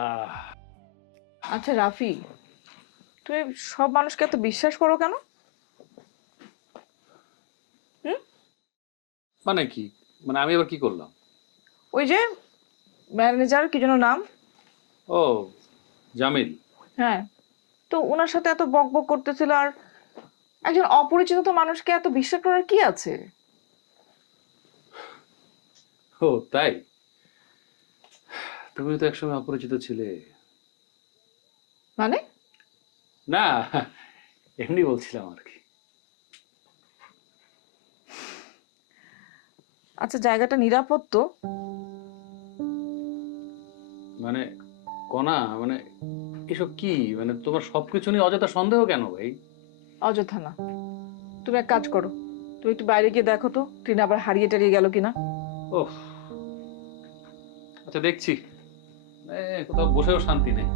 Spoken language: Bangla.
আহ আচ্ছা রাফি, তুমি সব মানুষকে এত বিশ্বাস করো কেন? হুম? মানে কি? মানে আমি আবার কি করলাম? ওই যে ম্যানেজার কি যেন নাম? ও, জামিল। হ্যাঁ, তো ওনার সাথে এত বক বক করতেছিল, আর একজন অপরিচিত তো মানুষকে এত বিশ্বাস করার কি আছে? ও তাই? তুমি তো একসময় অপরিচিত ছিলে। মানে? না, এমনি বলছিলাম আর কি। আচ্ছা, জায়গাটা নিরাপদ তো? মানে কণা, মানে এসব কি? মানে তোমার সবকিছু নিয়ে অযথা সন্দেহ কেন ভাই? অযথা না। তুমি এক কাজ করো, তুমি একটু বাইরে গিয়ে দেখো তো ট্রেন আবার হারিয়ে টারিয়ে গেল কিনা। ওহ, আচ্ছা দেখছি। কোথাও বসেও শান্তি নেই।